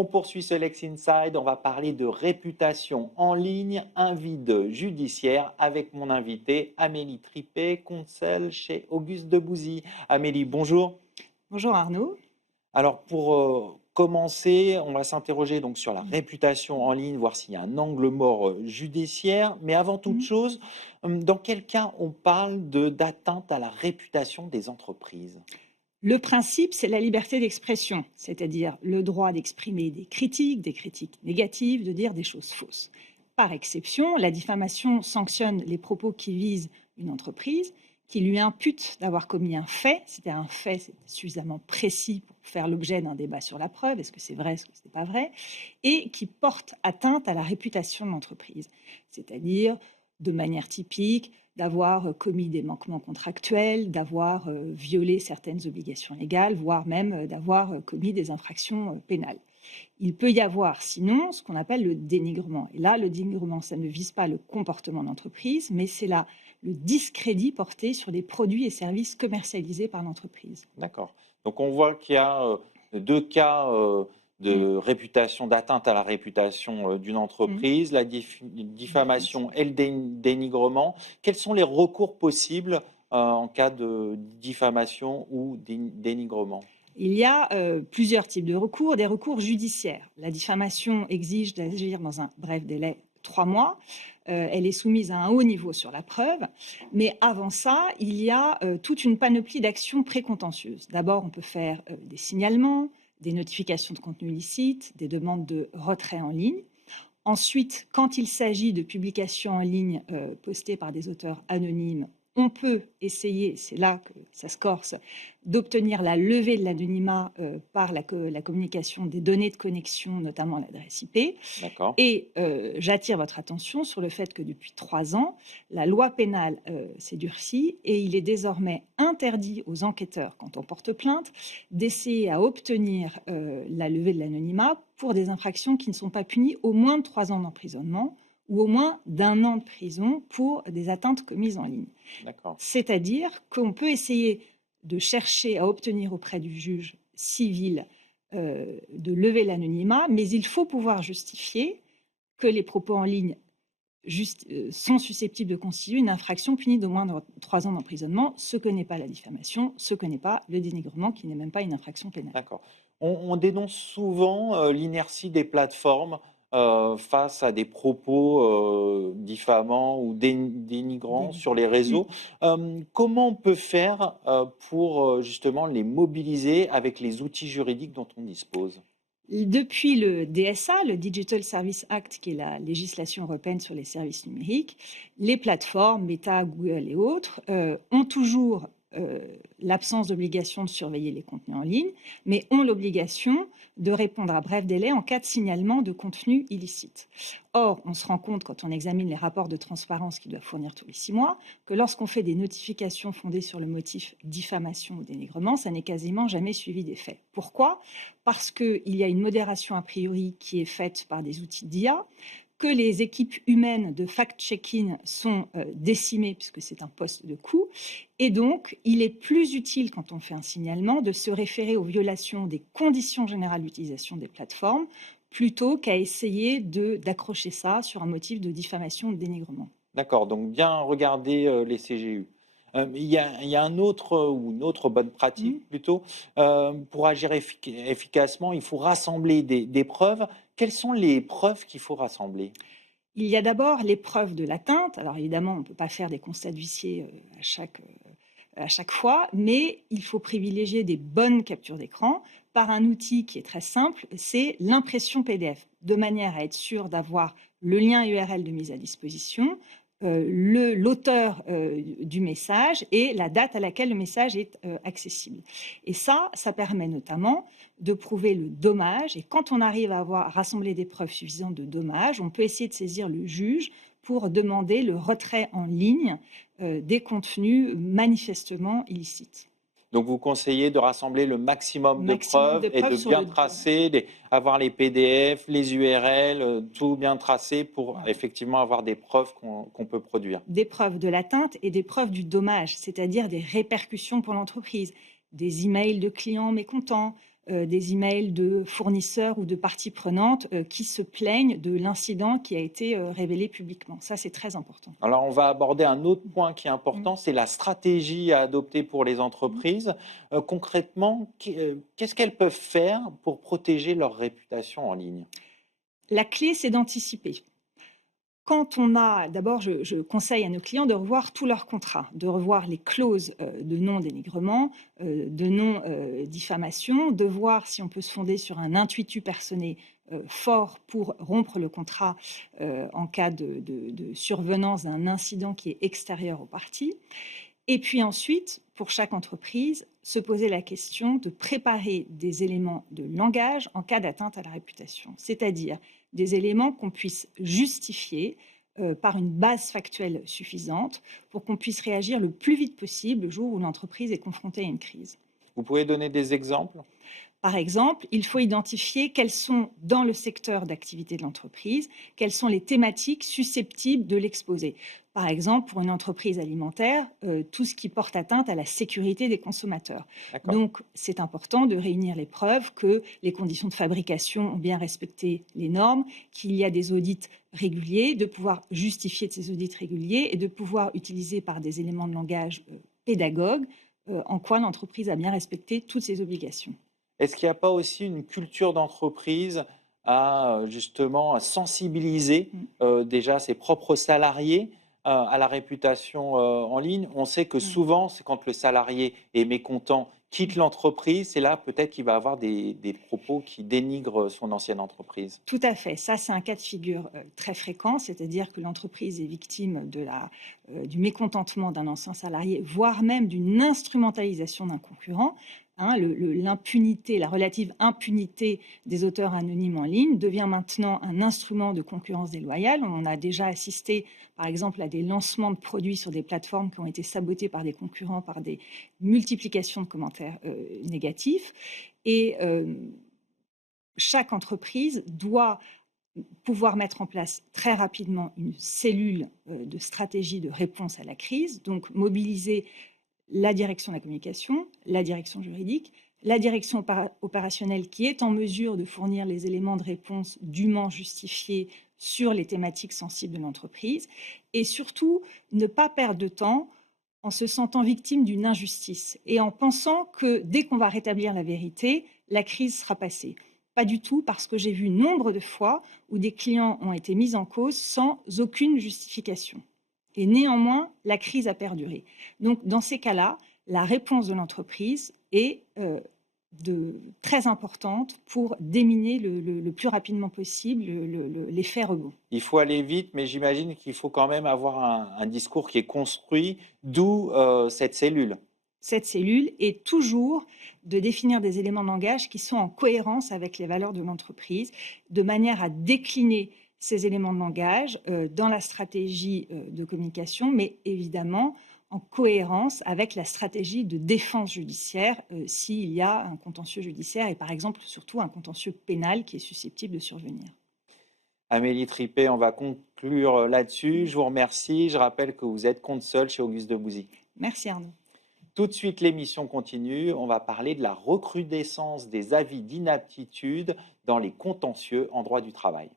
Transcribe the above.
On poursuit ce Lex Inside, on va parler de réputation en ligne, un vide judiciaire avec mon invité Amélie Tripet, conseil chez Auguste Debouzy. Amélie, bonjour. Bonjour Arnaud. Alors pour commencer, on va s'interroger donc sur la réputation en ligne, voir s'il y a un angle mort judiciaire. Mais avant toute Mmh. chose, dans quel cas on parle d'atteinte à la réputation des entreprises? Le principe, c'est la liberté d'expression, c'est-à-dire le droit d'exprimer des critiques négatives, de dire des choses fausses. Par exception, la diffamation sanctionne les propos qui visent une entreprise, qui lui imputent d'avoir commis un fait, c'est-à-dire un fait suffisamment précis pour faire l'objet d'un débat sur la preuve, est-ce que c'est vrai, est-ce que ce n'est pas vrai, et qui porte atteinte à la réputation de l'entreprise, c'est-à-dire de manière typique d'avoir commis des manquements contractuels, d'avoir violé certaines obligations légales, voire même d'avoir commis des infractions pénales. Il peut y avoir sinon ce qu'on appelle le dénigrement. Et là, le dénigrement, ça ne vise pas le comportement de l'entreprise, mais c'est là le discrédit porté sur les produits et services commercialisés par l'entreprise. D'accord. Donc on voit qu'il y a, 2 cas, Mm, de réputation, d'atteinte à la réputation, d'une mm, entreprise, la diffamation et le dénigrement. Quels sont les recours possibles, en cas de diffamation ou dénigrement? Il y a plusieurs types de recours, des recours judiciaires. La diffamation exige d'agir dans un bref délai, 3 mois. Elle est soumise à un haut niveau sur la preuve. Mais avant ça, il y a toute une panoplie d'actions précontentieuses. D'abord, on peut faire des signalements, des notifications de contenu illicite, des demandes de retrait en ligne. Ensuite, quand il s'agit de publications en ligne postées par des auteurs anonymes, on peut essayer, c'est là que ça se corse, d'obtenir la levée de l'anonymat par la communication des données de connexion, notamment l'adresse IP. D'accord. Et j'attire votre attention sur le fait que depuis 3 ans, la loi pénale s'est durcie et il est désormais interdit aux enquêteurs, quand on porte plainte, d'essayer à obtenir la levée de l'anonymat pour des infractions qui ne sont pas punies au moins de 3 ans d'emprisonnement ou au moins d'1 an de prison pour des atteintes commises en ligne. D'accord. C'est-à-dire qu'on peut essayer de chercher à obtenir auprès du juge civil de lever l'anonymat, mais il faut pouvoir justifier que les propos en ligne sont susceptibles de constituer une infraction punie d'au moins de 3 ans d'emprisonnement, ce que n'est pas la diffamation, ce que n'est pas le dénigrement, qui n'est même pas une infraction pénale. D'accord. On dénonce souvent, l'inertie des plateformes, face à des propos, diffamants ou dénigrants sur les Mm. réseaux. Comment on peut faire, pour, justement les mobiliser avec les outils juridiques dont on dispose? Depuis le DSA, le Digital Service Act, qui est la législation européenne sur les services numériques, les plateformes, Meta, Google et autres, ont toujours l'absence d'obligation de surveiller les contenus en ligne, mais ont l'obligation de répondre à bref délai en cas de signalement de contenu illicite. Or, on se rend compte, quand on examine les rapports de transparence qu'ils doivent fournir tous les 6 mois, que lorsqu'on fait des notifications fondées sur le motif diffamation ou dénigrement, ça n'est quasiment jamais suivi des faits. Pourquoi ? Parce qu'il y a une modération a priori qui est faite par des outils d'IA, que les équipes humaines de fact-checking sont décimées puisque c'est un poste de coût. Et donc, il est plus utile, quand on fait un signalement, de se référer aux violations des conditions générales d'utilisation des plateformes plutôt qu'à essayer d'accrocher ça sur un motif de diffamation ou de dénigrement. D'accord, donc bien regarder, les CGU. Il y a un autre, ou une autre bonne Mm. pratique plutôt, pour agir efficacement, il faut rassembler des preuves. Quelles sont les preuves qu'il faut rassembler? Il y a d'abord les preuves de l'atteinte. Alors évidemment, on ne peut pas faire des constats d'huissier à chaque fois, mais il faut privilégier des bonnes captures d'écran par un outil qui est très simple, c'est l'impression PDF, de manière à être sûr d'avoir le lien URL de mise à disposition, l'auteur du message et la date à laquelle le message est accessible. Et ça permet notamment de prouver le dommage. Et quand on arrive à rassembler des preuves suffisantes de dommage, on peut essayer de saisir le juge pour demander le retrait en ligne des contenus manifestement illicites. Donc vous conseillez de rassembler le maximum de Maximum preuves de et preuves de sur bien le dommage. tracer, avoir les PDF, les URL, tout bien tracé pour Voilà. effectivement avoir des preuves qu'on peut produire. Des preuves de l'atteinte et des preuves du dommage, c'est-à-dire des répercussions pour l'entreprise, des emails de clients mécontents, des emails de fournisseurs ou de parties prenantes qui se plaignent de l'incident qui a été révélé publiquement. Ça, c'est très important. Alors, on va aborder un autre point qui est Mmh. important, c'est la stratégie à adopter pour les Mmh. entreprises. Concrètement, qu'est-ce qu'elles peuvent faire pour protéger leur réputation en ligne? La clé, c'est d'anticiper. Quand on a d'abord, je conseille à nos clients de revoir tous leurs contrats, de revoir les clauses, de non-dénigrement, de non-diffamation, de voir si on peut se fonder sur un intuitu personné, fort pour rompre le contrat, en cas de survenance d'un incident qui est extérieur aux parties. Et puis ensuite, pour chaque entreprise, se poser la question de préparer des éléments de langage en cas d'atteinte à la réputation. C'est-à-dire des éléments qu'on puisse justifier par une base factuelle suffisante pour qu'on puisse réagir le plus vite possible le jour où l'entreprise est confrontée à une crise. Vous pouvez donner des exemples? Par exemple, il faut identifier quelles sont, dans le secteur d'activité de l'entreprise, quelles sont les thématiques susceptibles de l'exposer. Par exemple, pour une entreprise alimentaire, tout ce qui porte atteinte à la sécurité des consommateurs. D'accord. Donc, c'est important de réunir les preuves que les conditions de fabrication ont bien respecté les normes, qu'il y a des audits réguliers, de pouvoir justifier de ces audits réguliers et de pouvoir utiliser par des éléments de langage pédagogues en quoi l'entreprise a bien respecté toutes ses obligations. Est-ce qu'il n'y a pas aussi une culture d'entreprise à, justement, à sensibiliser, Mmh. déjà ses propres salariés, à la réputation, en ligne? On sait que Mmh. souvent, c'est quand le salarié est mécontent, quitte l'entreprise, c'est là peut-être qu'il va avoir des propos qui dénigrent son ancienne entreprise. Tout à fait. Ça, c'est un cas de figure, très fréquent, c'est-à-dire que l'entreprise est victime du mécontentement d'un ancien salarié, voire même d'une instrumentalisation d'un concurrent, hein. L'impunité, la relative impunité des auteurs anonymes en ligne devient maintenant un instrument de concurrence déloyale. On a déjà assisté, par exemple, à des lancements de produits sur des plateformes qui ont été sabotés par des concurrents, par des multiplications de commentaires, négatifs et chaque entreprise doit pouvoir mettre en place très rapidement une cellule de stratégie de réponse à la crise, donc mobiliser la direction de la communication, la direction juridique, la direction opérationnelle qui est en mesure de fournir les éléments de réponse dûment justifiés sur les thématiques sensibles de l'entreprise, et surtout ne pas perdre de temps en se sentant victime d'une injustice et en pensant que dès qu'on va rétablir la vérité, la crise sera passée. Pas du tout, parce que j'ai vu nombre de fois où des clients ont été mis en cause sans aucune justification. Et néanmoins, la crise a perduré. Donc, dans ces cas-là, la réponse de l'entreprise est très importante pour déminer le plus rapidement possible l'effet rebond. Il faut aller vite, mais j'imagine qu'il faut quand même avoir un discours qui est construit, d'où, cette cellule. Cette cellule est toujours de définir des éléments de langage qui sont en cohérence avec les valeurs de l'entreprise, de manière à décliner ces éléments de langage dans la stratégie de communication, mais évidemment en cohérence avec la stratégie de défense judiciaire s'il y a un contentieux judiciaire et par exemple surtout un contentieux pénal qui est susceptible de survenir. Amélie Tripet, on va conclure là-dessus. Je vous remercie. Je rappelle que vous êtes consul chez Auguste Debouzy. Merci Arnaud. Tout de suite, l'émission continue. On va parler de la recrudescence des avis d'inaptitude dans les contentieux en droit du travail.